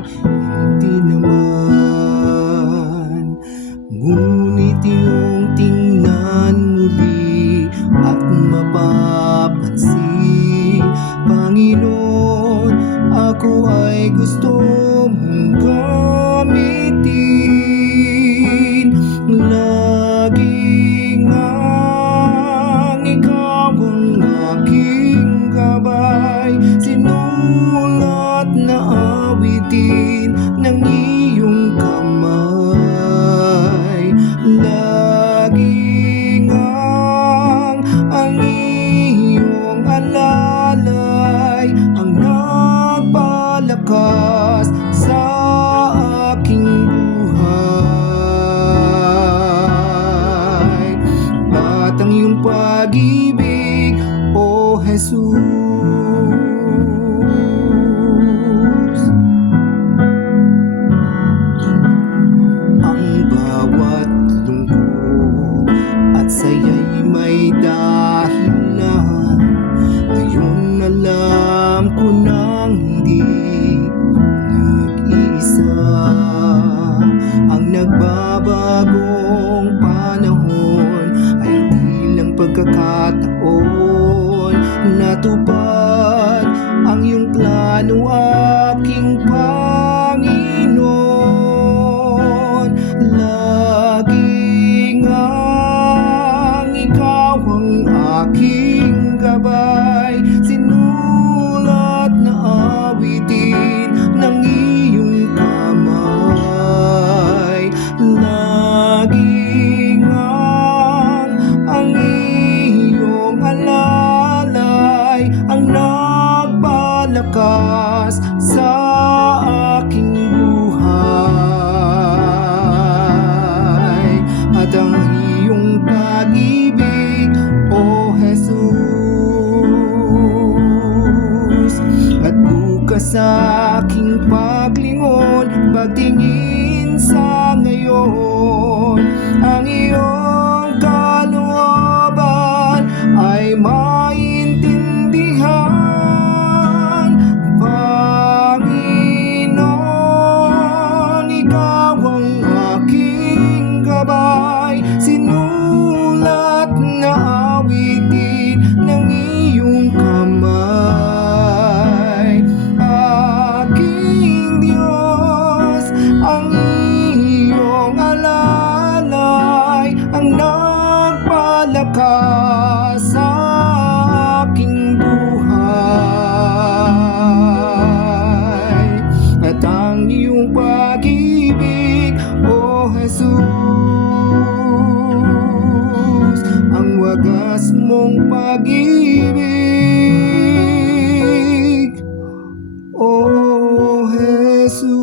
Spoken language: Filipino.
hindi naman. Ngunit iyong tingnan muli at mapapansin, Panginoon, ako ay gusto mong gamitin. Lagi ngang ikaw ang aking gabay, sinulat na awitin ng iyong kamay. Lagi ngang ang iyong alalay ang nagpalakas sa aking buhay. At ang iyong pag-ibig, O Jesus, ang bawat lungkot at saya'y may dahilan. Ngayon alam ko nang hindi nag-iisa. Ang nagbabagong panahon ay di lang pagkakataon. Natupad ang iyong plano, aking Panginoon. Lagi ngang ikaw ang aking gabay, sinulat na awitin ng iyong kamay. Lagi ngang ang iyong alalay ang nagpalakas sa aking buhay. At ang iyong pag-ibig, O Jesus, at bukas sa aking paglingon, pagtingin sa ngayon, ang iyong kalooban ay maintindihan. Panginoon, ikaw ang aking gabay, sinulat na awitin ng iyong kamay. Aking Diyos, ang iyong alalay ang nagpalakas sa aking buhay. At ang iyong pag-ibig, O Jesus, ang wagas mong pag-ibig, O Jesus.